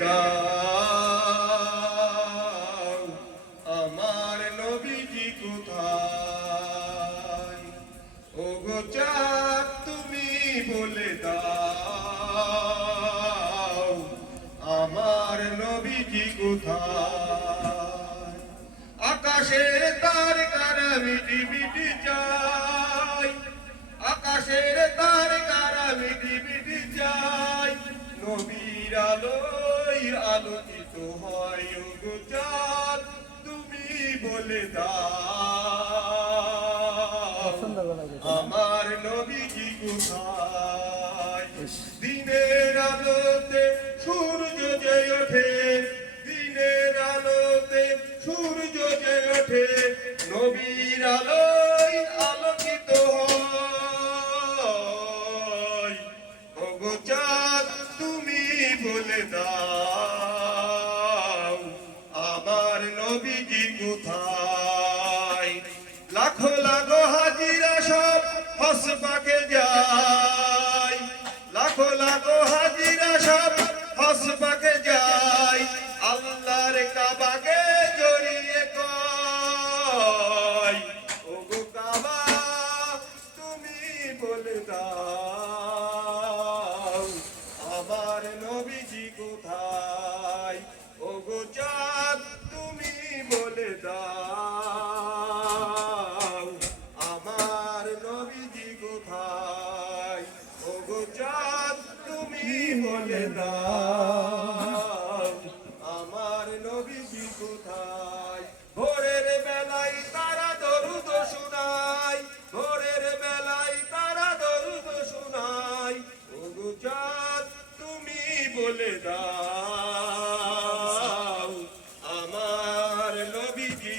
দাও আমার নবীজি কোথায় ওগো চাঁদ তুমি বলে দাও আমার নবীজি কোথায় আকাশের তারকারা মিটি মিটি চাই আকাশের তারকারা মিটি মিটি চাই নবীর আলোয় আলোকিত হয় ওগো চাঁদ তুমি বলে দাও আমার নবীজি কোথায় দিনের আলোতে সূর্য যে ওঠে দিনের আলোতে সূর্য যে ওঠে নবীর আলোয় আলোকিত হয় ওগো চাঁদ তুমি বলে দাও আমার নবীজি কোথায় লাখো লাখো হাজিরা সব হজ পাকে যায় লাখো লাখো হাজিরা সব হজ পাকে যায় আল্লাহর কাবাকে জড়িয়ে কয় ওগো কাবা তুমি বলে দাও আমার নবীজি কোথায় ওগো চাঁদ তুমি বলে দাও আমার নবীজি কোথায় ওগো চাঁদ তুমি বলে দাও আমার নবীজি কোথায় ভোরের বেলায় তারা দরুদ শোনায় ভোরের বেলায় তারা দরুদ শোনায় ওগো চাঁদ তুমি বলে দাও আমার নবীজি